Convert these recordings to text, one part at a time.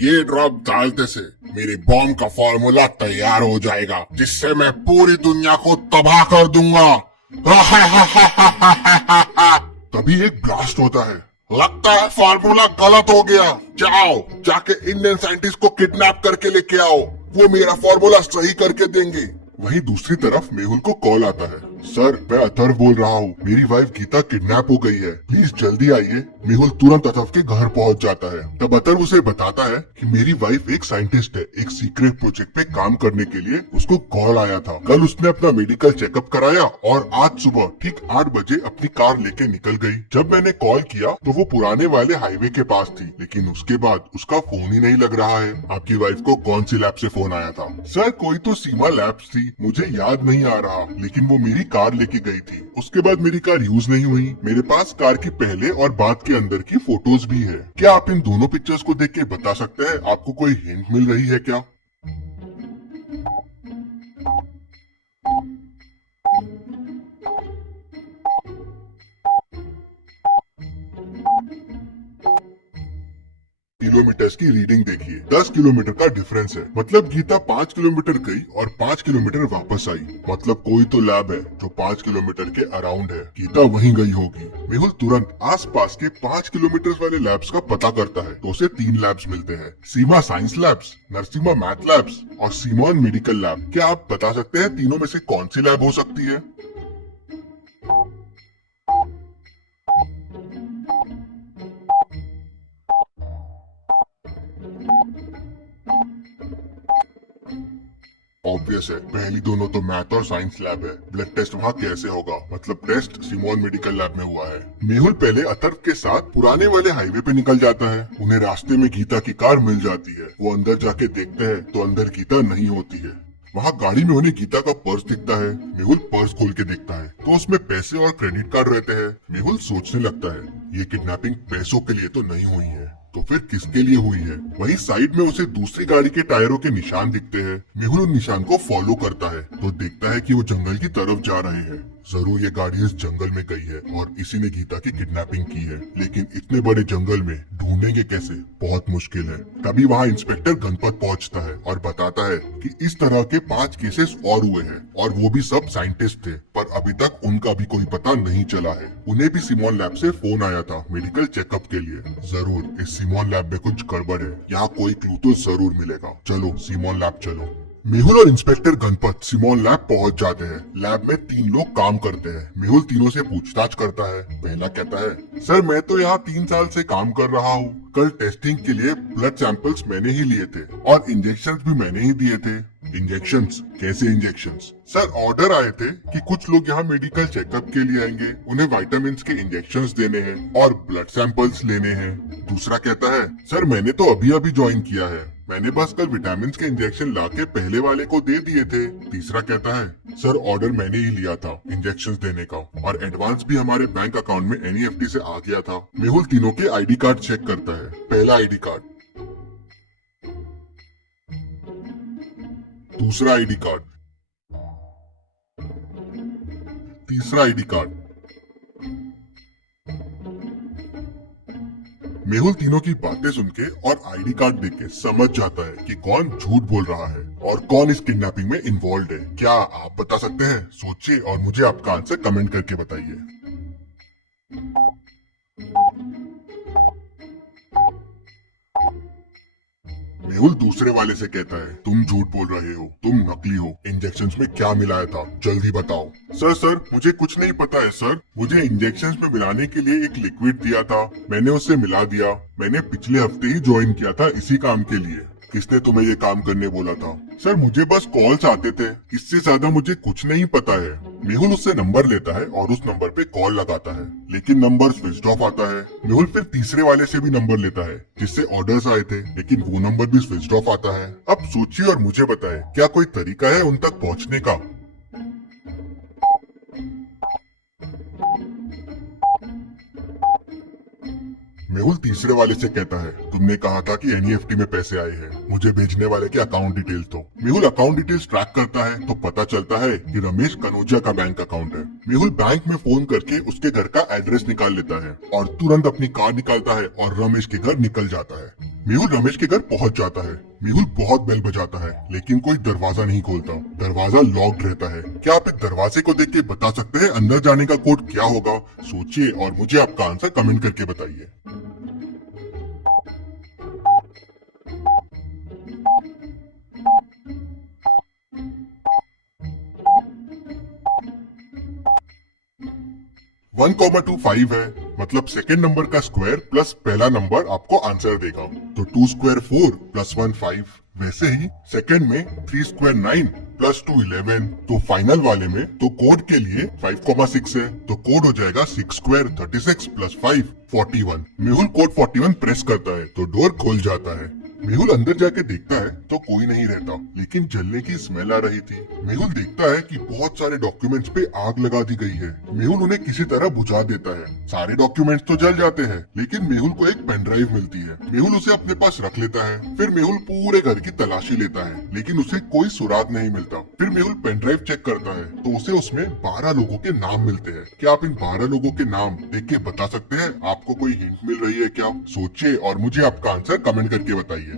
ये ड्रॉप डालते से मेरी बॉम्ब का फॉर्मूला तैयार हो जाएगा, जिससे मैं पूरी दुनिया को तबाह कर दूंगा। तभी एक ब्लास्ट होता है। लगता है फॉर्मूला गलत हो गया। जाओ जाके इंडियन साइंटिस्ट को किडनैप करके लेके आओ, वो मेरा फॉर्मूला सही करके देंगे। वहीं दूसरी तरफ मेहुल को कॉल आता है। सर, मैं अथर्व बोल रहा हूँ, मेरी वाइफ गीता किडनैप हो गई है, प्लीज जल्दी आइए। मेहुल तुरंत अथर्व के घर पहुँच जाता है। तब अथर्व उसे बताता है कि मेरी वाइफ एक साइंटिस्ट है, एक सीक्रेट प्रोजेक्ट पे काम करने के लिए उसको कॉल आया था। कल उसने अपना मेडिकल चेकअप कराया और आज सुबह ठीक 8 बजे अपनी कार लेके निकल गई। जब मैंने कॉल किया तो वो पुराने वाले हाईवे के पास थी, लेकिन उसके बाद उसका फोन ही नहीं लग रहा है। आपकी वाइफ को कौन सी लैब से फोन आया था? सर, कोई तो सीमा लैब्स थी, मुझे याद नहीं आ रहा, लेकिन वो मेरी कार लेके गई थी। उसके बाद मेरी कार यूज नहीं हुई। मेरे पास कार की पहले और बाद के अंदर की फोटोज भी है। क्या आप इन दोनों पिक्चर्स को देख के बता सकते हैं आपको कोई हिंट मिल रही है क्या? किलोमीटर्स की रीडिंग देखिए, 10 किलोमीटर का डिफरेंस है। मतलब गीता 5 किलोमीटर गई और 5 किलोमीटर वापस आई। मतलब कोई तो लैब है जो 5 किलोमीटर के अराउंड है। गीता वहीं गई होगी। मेहुल तुरंत आसपास के 5 किलोमीटर वाले लैब्स का पता करता है तो उसे 3 लैब्स मिलते हैं। Seema science labs, Narasimha math labs और सीमोन मेडिकल लैब। क्या आप बता सकते हैं तीनों में से कौन सी लैब हो सकती है? ऑब्वियस है, पहली दोनों तो मैथ और साइंस लैब है। ब्लड टेस्ट वहाँ कैसे होगा? मतलब टेस्ट सिमोन मेडिकल लैब में हुआ है। मेहुल पहले अथर्व के साथ पुराने वाले हाईवे पे निकल जाता है। उन्हें रास्ते में गीता की कार मिल जाती है। वो अंदर जाके देखते हैं तो अंदर गीता नहीं होती है। वहाँ गाड़ी में उन्हें गीता का पर्स दिखता है। मेहुल पर्स खोल के देखता है तो उसमें पैसे और क्रेडिट कार्ड रहते हैं। मेहुल सोचने लगता है, ये किडनैपिंग पैसों के लिए तो नहीं हुई है, तो फिर किसके लिए हुई है? वहीं साइड में उसे दूसरी गाड़ी के टायरों के निशान दिखते हैं। मेहुल उन निशान को फॉलो करता है तो देखता है कि वो जंगल की तरफ जा रहे हैं। जरूर ये गाड़ी इस जंगल में गई है और इसी ने गीता की किडनैपिंग की है, लेकिन इतने बड़े जंगल में ढूंढेंगे कैसे? बहुत मुश्किल है। तभी वहाँ इंस्पेक्टर गणपत पहुँचता है और बताता है कि इस तरह के 5 केसेस और हुए हैं और वो भी सब साइंटिस्ट थे, पर अभी तक उनका भी कोई पता नहीं चला है। उन्हें भी सिमोन लैब से फोन आया था मेडिकल चेकअप के लिए। जरूर इस सिमोन लैब में कुछ गड़बड़ है, यहाँ कोई क्लू तो जरूर मिलेगा। चलो सिमोन लैब चलो। मेहुल और इंस्पेक्टर गणपत सिमोन लैब पहुंच जाते हैं। लैब में 3 लोग काम करते हैं। मेहुल तीनों से पूछताछ करता है। पहला कहता है, सर मैं तो यहाँ 3 साल से काम कर रहा हूँ। कल टेस्टिंग के लिए ब्लड सैंपल्स मैंने ही लिए थे और इंजेक्शंस भी मैंने ही दिए थे। इंजेक्शंस? कैसे इंजेक्शंस? सर ऑर्डर आए थे कि कुछ लोग यहाँ मेडिकल चेकअप के लिए आएंगे, उन्हें विटामिन के इंजेक्शंस देने हैं और ब्लड सैंपल्स लेने हैं। दूसरा कहता है, सर मैंने तो अभी अभी ज्वाइन किया है, मैंने बस कल विटामिन के इंजेक्शन लाके पहले वाले को दे दिए थे। तीसरा कहता है, सर ऑर्डर मैंने ही लिया था इंजेक्शन देने का और एडवांस भी हमारे बैंक अकाउंट में एनईएफटी से आ गया था। मेहुल तीनों के आईडी कार्ड चेक करता है। पहला आईडी कार्ड, दूसरा आईडी कार्ड, तीसरा आईडी कार्ड। मेहुल तीनों की बातें सुन के और आईडी कार्ड देख के समझ जाता है कि कौन झूठ बोल रहा है और कौन इस किडनैपिंग में इन्वॉल्व है। क्या आप बता सकते हैं? सोचिए और मुझे आपका आंसर कमेंट करके बताइए। मेहुल दूसरे वाले से कहता है, तुम झूठ बोल रहे हो, तुम नकली हो। इंजेक्शंस में क्या मिलाया था? जल्दी बताओ। सर मुझे कुछ नहीं पता है सर। मुझे इंजेक्शंस में मिलाने के लिए एक लिक्विड दिया था, मैंने उसे मिला दिया। मैंने पिछले हफ्ते ही ज्वाइन किया था इसी काम के लिए। किसने तुम्हें ये काम करने बोला था? सर मुझे बस कॉल्स आते थे, इससे ज्यादा मुझे कुछ नहीं पता है। मेहुल उससे नंबर लेता है और उस नंबर पे कॉल लगाता है, लेकिन नंबर स्विच ऑफ आता है। मेहुल फिर तीसरे वाले से भी नंबर लेता है जिससे ऑर्डर्स आए थे, लेकिन वो नंबर भी स्विच ऑफ आता है। अब सोचिए और मुझे बताए, क्या कोई तरीका है उन तक पहुँचने का? मेहुल तीसरे वाले से कहता है, तुमने कहा था कि एनईएफटी में पैसे आए हैं, मुझे भेजने वाले के अकाउंट डिटेल्स दो। मेहुल अकाउंट डिटेल्स ट्रैक करता है तो पता चलता है कि रमेश कनौजिया का बैंक अकाउंट है। मेहुल बैंक में फोन करके उसके घर का एड्रेस निकाल लेता है और तुरंत अपनी कार निकालता है और रमेश के घर निकल जाता है। मेहुल रमेश के घर पहुंच जाता है। मेहुल बहुत बेल बजाता है लेकिन कोई दरवाजा नहीं खोलता। दरवाजा लॉक्ड रहता है। क्या आप इस दरवाजे को देख के बता सकते हैं अंदर जाने का कोड क्या होगा? सोचिए और मुझे आपका आंसर कमेंट करके बताइए। वन कॉमा 25 है, मतलब सेकेंड नंबर का स्क्वायर प्लस पहला नंबर आपको आंसर देगा। तो 2 स्क्वायर 4 प्लस 1 5। वैसे ही सेकेंड में 3 स्क्वायर 9 प्लस 2 11। तो फाइनल वाले में तो कोड के लिए 5,6 है, तो कोड हो जाएगा 6 square 36 plus 5 41। Mehul code 41 press करता है तो डोर खुल जाता है। मेहुल अंदर जाके देखता है तो कोई नहीं रहता, लेकिन जलने की स्मेल आ रही थी। मेहुल देखता है कि बहुत सारे डॉक्यूमेंट्स पे आग लगा दी गई है। मेहुल उन्हें किसी तरह बुझा देता है। सारे डॉक्यूमेंट्स तो जल जाते हैं, लेकिन मेहुल को एक पेन ड्राइव मिलती है। मेहुल उसे अपने पास रख लेता है। फिर मेहुल पूरे घर की तलाशी लेता है, लेकिन उसे कोई सुराग नहीं मिलता। फिर मेहुल पेन ड्राइव चेक करता है तो उसे उसमें 12 लोगों के नाम मिलते हैं। क्या आप इन 12 लोगों के नाम देख के बता सकते हैं? आपको कोई हिंट मिल रही है क्या? सोचिए और मुझे आपका आंसर कमेंट करके बताइए।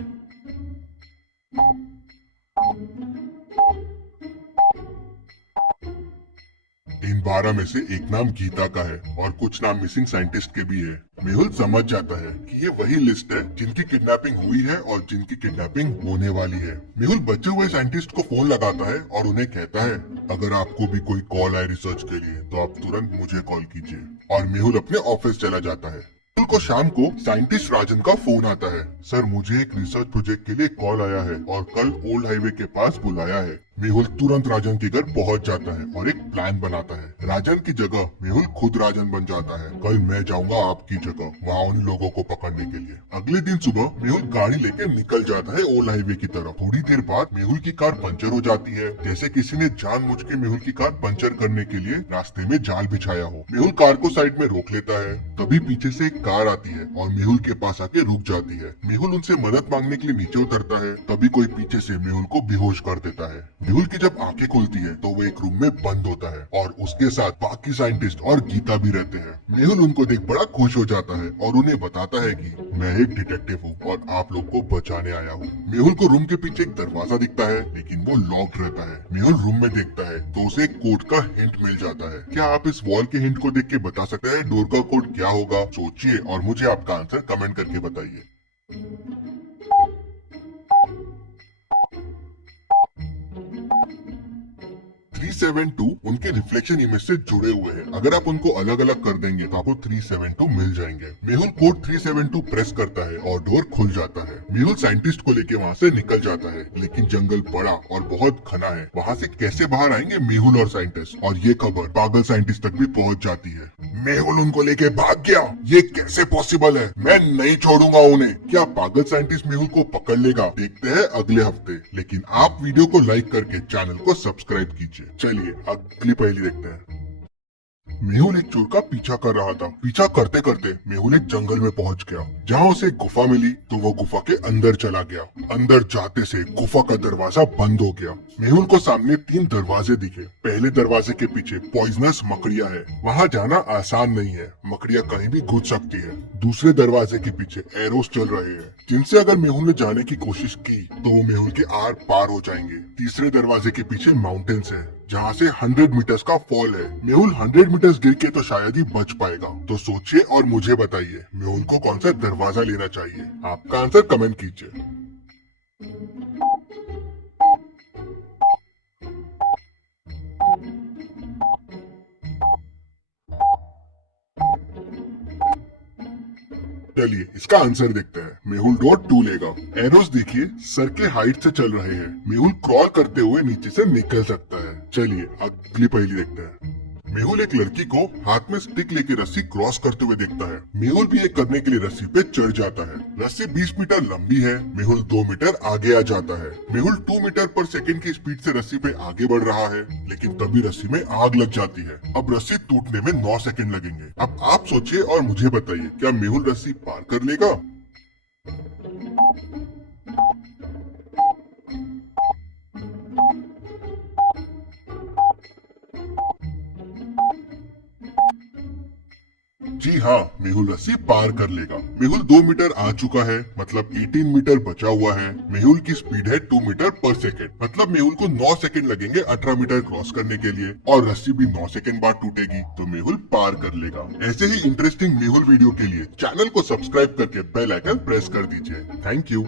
इन 12 में से एक नाम गीता का है और कुछ नाम मिसिंग साइंटिस्ट के भी है। मेहुल समझ जाता है कि ये वही लिस्ट है जिनकी किडनैपिंग हुई है और जिनकी किडनैपिंग होने वाली है। मेहुल बचे हुए साइंटिस्ट को फोन लगाता है और उन्हें कहता है, अगर आपको भी कोई कॉल आए रिसर्च के लिए तो आप तुरंत मुझे कॉल कीजिए। और मेहुल अपने ऑफिस चला जाता है। मेहुल को शाम को साइंटिस्ट राजन का फोन आता है। सर, मुझे एक रिसर्च प्रोजेक्ट के लिए कॉल आया है और कल ओल्ड हाईवे के पास बुलाया है। मेहुल तुरंत राजन के घर पहुंच जाता है और एक प्लान बनाता है। राजन की जगह मेहुल खुद राजन बन जाता है। कल मैं जाऊंगा आपकी जगह वहाँ उन लोगों को पकड़ने के लिए। अगले दिन सुबह मेहुल गाड़ी लेके निकल जाता है ओल्ड हाईवे की तरफ। थोड़ी देर बाद मेहुल की कार पंचर हो जाती है, जैसे किसी ने जानबूझ के मेहुल की कार पंचर करने के लिए रास्ते में जाल बिछाया हो। मेहुल कार को साइड में रोक लेता है। तभी पीछे से एक कार आती है और मेहुल के पास आके रुक जाती है। मेहुल उनसे मदद मांगने के लिए नीचे उतरता है। तभी कोई पीछे से मेहुल को बेहोश कर देता है। मेहुल की जब आंखें खुलती है तो वो एक रूम में बंद होता है और उसके साथ बाकी साइंटिस्ट और गीता भी रहते हैं। मेहुल उनको देख बड़ा खुश हो जाता है और उन्हें बताता है कि मैं एक डिटेक्टिव हूँ और आप लोग को बचाने आया हूँ। मेहुल को रूम के पीछे एक दरवाजा दिखता है, लेकिन वो लॉक्ड रहता है। मेहुल रूम में देखता है तो उसे एक कोड का हिंट मिल जाता है। क्या आप इस वॉल के हिंट को देख के बता सकते हैं डोर का कोड क्या होगा? सोचिए और मुझे आपका आंसर कमेंट करके बताइए। 372 उनके रिफ्लेक्शन इमेज से जुड़े हुए हैं। अगर आप उनको अलग अलग कर देंगे तो आपको 372 मिल जाएंगे। मेहुल कोड 372 प्रेस करता है और डोर खुल जाता है। मेहुल साइंटिस्ट को लेके वहाँ से निकल जाता है, लेकिन जंगल बड़ा और बहुत घना है। वहाँ से कैसे बाहर आएंगे मेहुल और साइंटिस्ट? और ये खबर पागल साइंटिस्ट तक भी पहुँच जाती है। मेहुल उनको लेके भाग गया, ये कैसे पॉसिबल है? मैं नहीं छोड़ूंगा उन्हें। क्या पागल साइंटिस्ट मेहुल को पकड़ लेगा? देखते हैं अगले हफ्ते। लेकिन आप वीडियो को लाइक करके चैनल को सब्सक्राइब कीजिए। चलिए अगली पहेली देखते हैं। मेहुल एक चोर का पीछा कर रहा था। पीछा करते करते मेहुल एक जंगल में पहुंच गया। जहां उसे एक गुफा मिली तो वो गुफा के अंदर चला गया। अंदर जाते से गुफा का दरवाजा बंद हो गया। मेहुल को सामने 3 दरवाजे दिखे। पहले दरवाजे के पीछे पॉइजनस मकड़ियां है, वहां जाना आसान नहीं है, मकड़ियां कहीं भी घुस सकती है। दूसरे दरवाजे के पीछे एरोस चल रहे हैं, जिनसे अगर मेहुल ने जाने की कोशिश की तो वो मेहुल के आर पार हो जाएंगे। तीसरे दरवाजे के पीछे माउंटेन्स है, जहाँ से 100 मीटर्स का फॉल है। मेहुल 100 मीटर्स गिर के तो शायद ही बच पाएगा। तो सोचिए और मुझे बताइए मेहुल को कौन सा दरवाजा लेना चाहिए? आपका आंसर कमेंट कीजिए। चलिए इसका आंसर देखते हैं। मेहुल डोर 2 लेगा। एरोस देखिए सर के हाइट से चल रहे हैं। मेहुल क्रॉल करते हुए नीचे से निकल सकता है। चलिए अगली पहेली देखते हैं। मेहुल एक लड़की को हाथ में स्टिक लेके रस्सी क्रॉस करते हुए देखता है। मेहुल भी ये करने के लिए रस्सी पे चढ़ जाता है। रस्सी 20 मीटर लंबी है। मेहुल 2 मीटर आगे आ जाता है। मेहुल 2 मीटर पर सेकंड की स्पीड से रस्सी पे आगे बढ़ रहा है, लेकिन तभी रस्सी में आग लग जाती है। अब रस्सी टूटने में 9 सेकंड लगेंगे। अब आप सोचिए और मुझे बताइए, क्या मेहुल रस्सी पार कर लेगा? जी हाँ, मेहुल रस्सी पार कर लेगा। मेहुल 2 मीटर आ चुका है, मतलब 18 मीटर बचा हुआ है। मेहुल की स्पीड है 2 मीटर पर सेकेंड, मतलब मेहुल को 9 सेकेंड लगेंगे 18 मीटर क्रॉस करने के लिए, और रस्सी भी 9 सेकेंड बाद टूटेगी, तो मेहुल पार कर लेगा। ऐसे ही इंटरेस्टिंग मेहुल वीडियो के लिए चैनल को सब्सक्राइब करके बेल आइकन प्रेस कर दीजिए। Thank you.